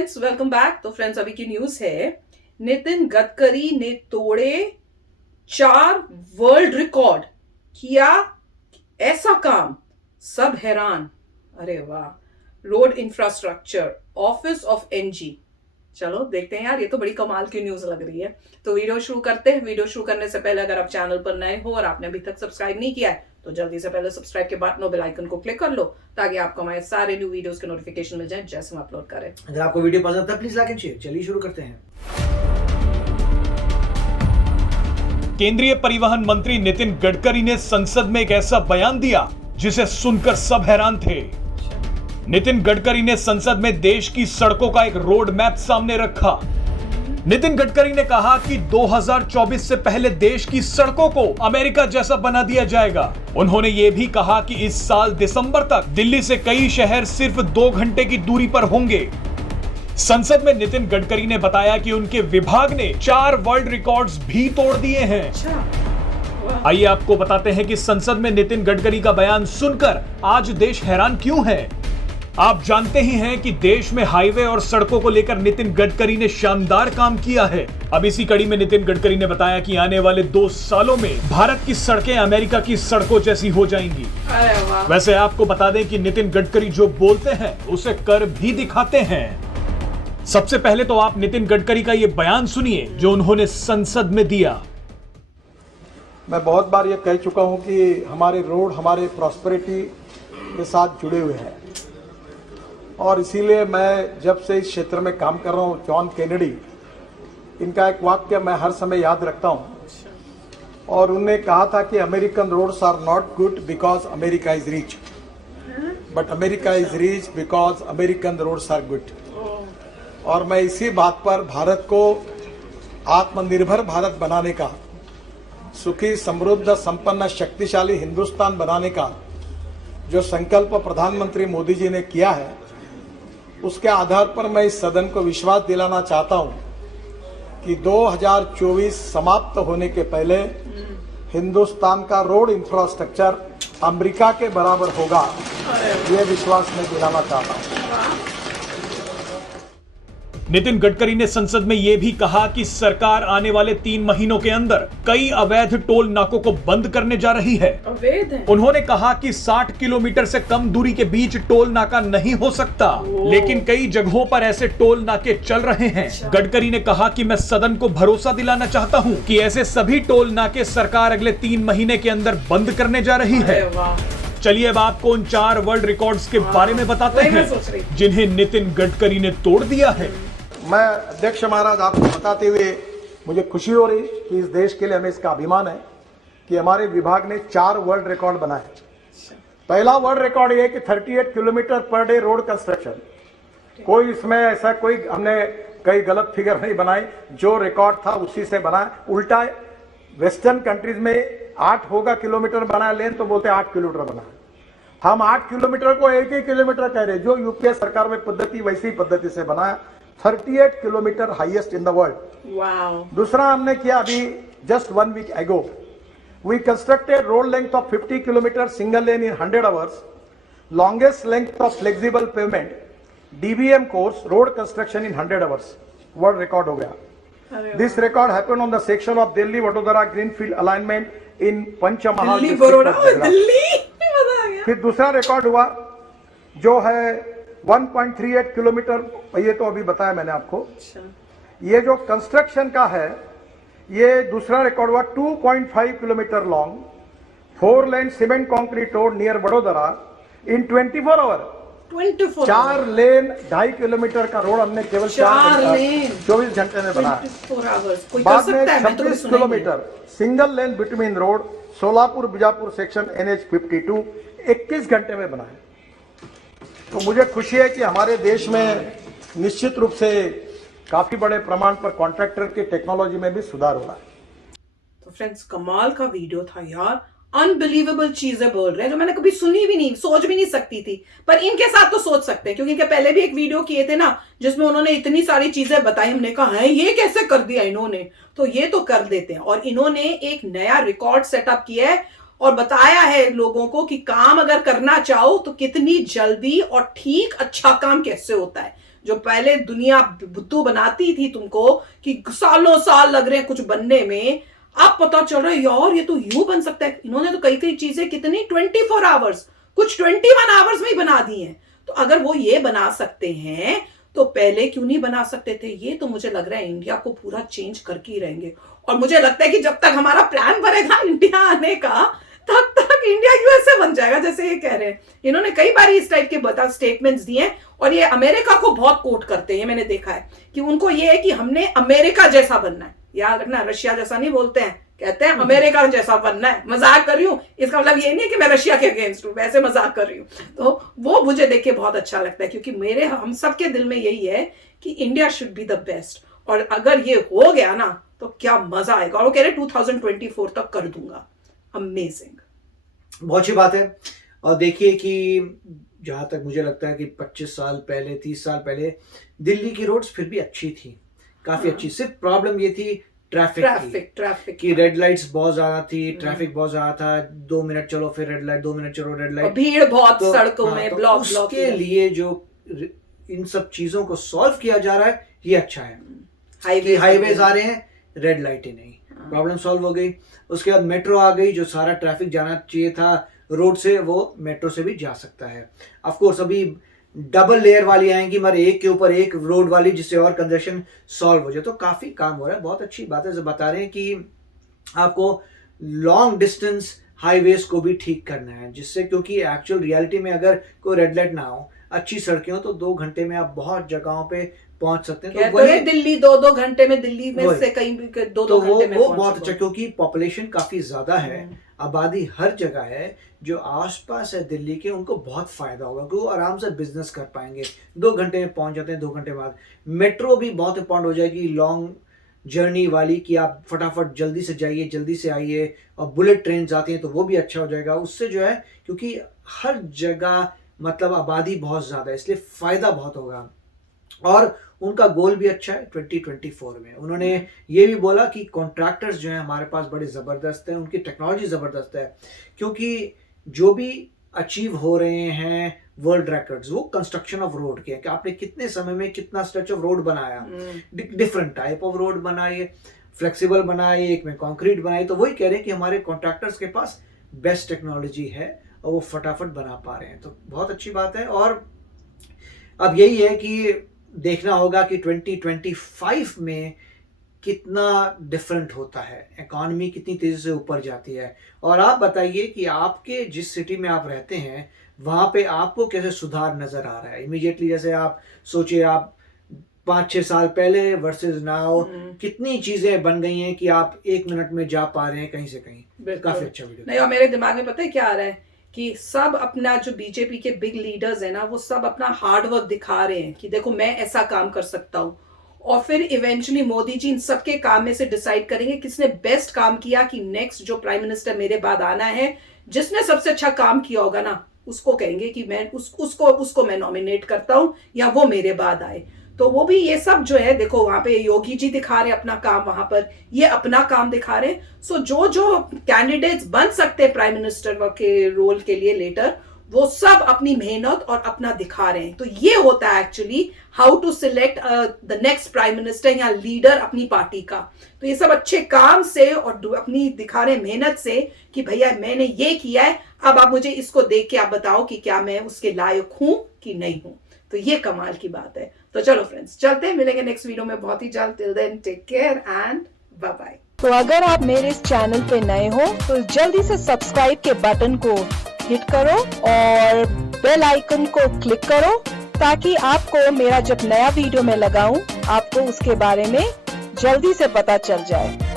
Friends, welcome back. तो friends, अभी की न्यूज है, नितिन गडकरी ने तोड़े 4 वर्ल्ड रिकॉर्ड, किया ऐसा काम, सब हैरान। अरे वाह। Road infrastructure, office of NG. चलो देखते हैं यार, ये तो बड़ी कमाल की न्यूज लग रही है। तो वीडियो शुरू करते हैं। वीडियो शुरू करने से पहले अगर आप चैनल पर नए हो और आपने अभी तक सब्सक्राइब नहीं किया है तो जल्दी से पहले सब्सक्राइब के बटन और बेल आइकन को क्लिक कर लो, ताकि आपको हमारे सारे न्यू वीडियोस के नोटिफिकेशन मिल जाए जैसे हम अपलोड करें। अगर आपको वीडियो पसंद आता है प्लीज लाइक एंड शेयर। चलिए शुरू करते हैं। केंद्रीय परिवहन मंत्री नितिन गडकरी ने संसद में एक ऐसा बयान दिया जिसे सुनकर सब हैरान थे। नितिन गडकरी ने संसद में देश की सड़कों का एक रोड मैप सामने रखा। नितिन गडकरी ने कहा कि 2024 से पहले देश की सड़कों को अमेरिका जैसा बना दिया जाएगा। उन्होंने यह भी कहा कि इस साल दिसंबर तक दिल्ली से कई शहर सिर्फ 2 घंटे की दूरी पर होंगे। संसद में नितिन गडकरी ने बताया कि उनके विभाग ने 4 वर्ल्ड रिकॉर्ड्स भी तोड़ दिए हैं। आइए आपको बताते हैं कि संसद में नितिन गडकरी का बयान सुनकर आज देश हैरान क्यों है। आप जानते ही हैं कि देश में हाईवे और सड़कों को लेकर नितिन गडकरी ने शानदार काम किया है। अब इसी कड़ी में नितिन गडकरी ने बताया कि आने वाले 2 सालों में भारत की सड़कें अमेरिका की सड़कों जैसी हो जाएंगी। वैसे आपको बता दें कि नितिन गडकरी जो बोलते हैं उसे कर भी दिखाते हैं। सबसे पहले तो आप नितिन गडकरी का ये बयान सुनिए जो उन्होंने संसद में दिया। मैं बहुत बार ये कह चुका हूं कि हमारे रोड हमारे प्रॉस्पेरिटी के साथ जुड़े हुए हैं, और इसीलिए मैं जब से इस क्षेत्र में काम कर रहा हूं, जॉन केनेडी, इनका एक वाक्य मैं हर समय याद रखता हूं, और उन्होंने कहा था कि American roads are not good because America is rich, but America is rich because American roads are good. और मैं इसी बात पर भारत को आत्मनिर्भर भारत बनाने का, सुखी समृद्ध संपन्न शक्तिशाली हिंदुस्तान बनाने का जो संकल्प प्रधानमंत्री मोदी जी ने किया है, उसके आधार पर मैं इस सदन को विश्वास दिलाना चाहता हूं कि 2024 समाप्त होने के पहले हिंदुस्तान का रोड इंफ्रास्ट्रक्चर अमेरिका के बराबर होगा, यह विश्वास मैं दिलाना चाहता हूं। नितिन गडकरी ने संसद में यह भी कहा कि सरकार आने वाले 3 महीनों के अंदर कई अवैध टोल नाकों को बंद करने जा रही है। अवैध है? उन्होंने कहा कि 60 किलोमीटर से कम दूरी के बीच टोल नाका नहीं हो सकता, लेकिन कई जगहों पर ऐसे टोल नाके चल रहे हैं। गडकरी ने कहा कि मैं सदन को भरोसा दिलाना चाहता हूं कि ऐसे सभी टोल नाके सरकार अगले 3 महीने के अंदर बंद करने जा रही है। चलिए अब आपको उन 4 वर्ल्ड रिकॉर्ड्स के बारे में बताते हैं जिन्हें नितिन गडकरी ने तोड़ दिया है। मैं अध्यक्ष महाराज आपको बताते हुए मुझे खुशी हो रही कि इस देश के लिए हमें इसका अभिमान है कि हमारे विभाग ने 4 वर्ल्ड रिकॉर्ड बनाए। पहला वर्ल्ड रिकॉर्ड ये कि 38 kilometre per day road construction. कोई इसमें ऐसा कोई हमने कई गलत फिगर नहीं बनाई, जो रिकॉर्ड था उसी से बनाया। उल्टा वेस्टर्न कंट्रीज में 8 होगा किलोमीटर बनाया लेन, तो बोलते 8 किलोमीटर बनाया। हम 8 किलोमीटर को 1 ही किलोमीटर कह रहे, जो यूपीए सरकार में पद्धति वैसी पद्धति से बनाया। 38 kilometre highest in the world. दूसरा हमने किया अभी just 1 week ago, we constructed road length of 50 kilometre single lane in 100 hours, longest length of flexible pavement DBM course road construction in 100 hours. World record हो गया। This record happened on the section of Delhi Vadodara greenfield alignment in Panchmahal district. फिर दूसरा record हुआ जो है 1.38 kilometre, ये तो अभी बताया मैंने आपको। ये जो कंस्ट्रक्शन का है, ये दूसरा रिकॉर्ड हुआ 2.5 kilometre long 4 lane cement concrete road near Vadodara in 24 hour. 4 lane 2.5 kilometre का रोड हमने केवल 24 घंटे में बनाया। बाद में 26 kilometre single lane between road Solapur Bijapur section NH 52 21 घंटे में बनाया। तो मुझे खुशी है कि हमारे देश में निश्चित रूप से काफी बड़े प्रमाण पर कॉन्ट्रैक्टर की टेक्नोलॉजी में भी सुधार हो रहा है। तो फ्रेंड्स, कमाल का वीडियो था यार। अनबिलीवेबल चीजें बोल रहे हैं जो मैंने कभी सुनी भी नहीं, सोच भी नहीं सकती थी, पर इनके साथ तो सोच सकते हैं, क्योंकि इनके पहले भी एक वीडियो किए थे ना जिसमें उन्होंने इतनी सारी चीजें बताई। हमने कहा है ये कैसे कर दिया इन्होंने, तो ये तो कर देते हैं। और इन्होंने एक नया रिकॉर्ड सेटअप किया है और बताया है लोगों को कि काम अगर करना चाहो तो कितनी जल्दी और ठीक अच्छा काम कैसे होता है। जो पहले दुनिया बुद्धू बनाती थी तुमको कि सालों साल लग रहे हैं कुछ बनने में, अब पता चल रहा है यार ये तो यूं बन सकता है। इन्होंने तो कई कई चीजें कितनी 24 आवर्स, कुछ 21 आवर्स में ही बना दी हैं। तो अगर वो ये बना सकते हैं तो पहले क्यों नहीं बना सकते थे? ये तो मुझे लग रहा है इंडिया को पूरा चेंज करके ही रहेंगे। और मुझे लगता है कि जब तक हमारा प्लान बनेगा इंडिया आने का, तब तक इंडिया यूएसए बन जाएगा, जैसे ये कह रहे हैं। इन्होंने कई बार इस टाइप के स्टेटमेंट्स दिए हैं और ये अमेरिका को बहुत कोट करते हैं। मैंने देखा है कि उनको ये है कि हमने अमेरिका जैसा बनना है। याद रखना, रशिया जैसा नहीं बोलते हैं, कहते हैं अमेरिका जैसा बनना है। मजाक कर रही हूँ, इसका मतलब ये नहीं है कि मैं रशिया के अगेंस्ट हूँ, वैसे मजाक कर रही हूँ। तो वो मुझे देख के बहुत अच्छा लगता है, क्योंकि हम सबके दिल में यही है कि India should be the best. और अगर ये हो गया ना तो क्या मजा आएगा। और वो कह रहे 2024 तक कर दूंगा। अमेजिंग, बहुत अच्छी बात है। और देखिए कि जहां तक मुझे लगता है कि 25 साल पहले, 30 साल पहले दिल्ली की रोड्स फिर भी अच्छी थी, काफी अच्छी। सिर्फ प्रॉब्लम ये थी ट्रैफिक की रेड लाइट्स बहुत ज्यादा थी, ट्रैफिक बहुत ज्यादा था। 2 मिनट चलो फिर रेड लाइट, 2 मिनट चलो रेड लाइट, भीड़ बहुत सड़कों में, ब्लॉक उसके लिए जो इन सब चीजों को सॉल्व किया जा रहा है ये अच्छा है। हाईवेज आ रहे हैं, रेड लाइटें नहीं, प्रॉब्लम सॉल्व हो गई। उसके बाद मेट्रो आ गई, जो सारा ट्रैफिक जाना चाहिए था रोड से वो मेट्रो से भी जा सकता है। ऑफ कोर्स अभी डबल लेयर वाली आएंगी, मगर एक के ऊपर एक रोड वाली, जिससे और कंजेशन सॉल्व हो जाए। तो काफी काम हो रहा है, बहुत अच्छी बात है। जो बता रहे हैं कि आपको लॉन्ग डिस्टेंस हाईवेज को भी ठीक करना है, जिससे, क्योंकि एक्चुअल रियलिटी में अगर कोई रेड लाइट ना हो, अच्छी सड़कें हो, तो 2 घंटे में आप बहुत जगहों पे पहुंच सकते हैं। तो वही दिल्ली 2-2 घंटे में, दिल्ली में से कहीं भी 2-2 घंटे में वो बहुत अच्छा, क्योंकि पॉपुलेशन काफी ज्यादा है, आबादी हर जगह है। जो आसपास है दिल्ली के, उनको बहुत फायदा होगा, क्योंकि वो आराम से बिजनेस कर पाएंगे। 2 घंटे में पहुंच जाते हैं, 2 घंटे बाद। मेट्रो भी बहुत इंपॉर्टेंट हो जाएगी, लॉन्ग जर्नी वाली, कि आप फटाफट जल्दी से जाइए, जल्दी से आइए। और बुलेट ट्रेन आती हैं तो वो भी अच्छा हो जाएगा उससे, जो है, क्योंकि हर जगह मतलब आबादी बहुत ज्यादा है, इसलिए फायदा बहुत होगा। और उनका गोल भी अच्छा है 2024 में। उन्होंने ये भी बोला कि कॉन्ट्रैक्टर्स जो हैं हमारे पास बड़े ज़बरदस्त हैं, उनकी टेक्नोलॉजी ज़बरदस्त है, क्योंकि जो भी अचीव हो रहे हैं वर्ल्ड रिकॉर्ड्स, वो कंस्ट्रक्शन ऑफ रोड के हैं, कि आपने कितने समय में कितना स्ट्रेच ऑफ रोड बनाया, डिफरेंट टाइप ऑफ रोड बनाए, फ्लेक्सिबल बनाए, एक में कंक्रीट बनाए। तो वही कह रहे हैं कि हमारे कॉन्ट्रैक्टर्स के पास बेस्ट टेक्नोलॉजी है और वो फटाफट बना पा रहे हैं। तो बहुत अच्छी बात है। और अब यही है कि देखना होगा कि 2025 में कितना डिफरेंट होता है, इकॉनमी कितनी तेजी से ऊपर जाती है। और आप बताइए कि आपके जिस सिटी में आप रहते हैं वहां पे आपको कैसे सुधार नजर आ रहा है इमीडिएटली। जैसे आप सोचिए, आप 5-6 साल पहले वर्सेस नाउ कितनी चीजें बन गई हैं कि आप 1 मिनट में जा पा रहे हैं कहीं से कहीं। काफी अच्छा वीडियो। नहीं, और मेरे दिमाग में पता है क्या आ रहा है कि सब अपना, जो बीजेपी के बिग लीडर्स हैं ना, वो सब अपना हार्ड वर्क दिखा रहे हैं कि देखो मैं ऐसा काम कर सकता हूँ। और फिर इवेंचुअली मोदी जी इन सबके काम में से डिसाइड करेंगे किसने बेस्ट काम किया, कि नेक्स्ट जो प्राइम मिनिस्टर मेरे बाद आना है, जिसने सबसे अच्छा काम किया होगा ना, उसको कहेंगे कि मैं उसको मैं नॉमिनेट करता हूं, या वो मेरे बाद आए। तो वो भी ये सब जो है, देखो वहां पे योगी जी दिखा रहे हैं अपना काम, वहां पर ये अपना काम दिखा रहे हैं। सो जो जो कैंडिडेट्स बन सकते हैं प्राइम मिनिस्टर के रोल के लिए लेटर, वो सब अपनी मेहनत और अपना दिखा रहे हैं। तो ये होता है actually how to select the next prime minister या लीडर अपनी पार्टी का। तो ये सब अच्छे काम से और अपनी दिखा रहे मेहनत से कि भैया मैंने ये किया है, अब आप मुझे इसको देख के आप बताओ कि क्या मैं उसके लायक हूं कि नहीं हूं। तो ये कमाल की बात है। तो चलो फ्रेंड्स, चलते हैं, मिलेंगे नेक्स्ट वीडियो में बहुत ही जल्द। Till then take care and bye bye. तो अगर आप मेरे इस चैनल पे नए हो तो जल्दी से सब्सक्राइब के बटन को हिट करो और बेल आइकन को क्लिक करो, ताकि आपको मेरा जब नया वीडियो मैं लगाऊं आपको उसके बारे में जल्दी से पता चल जाए।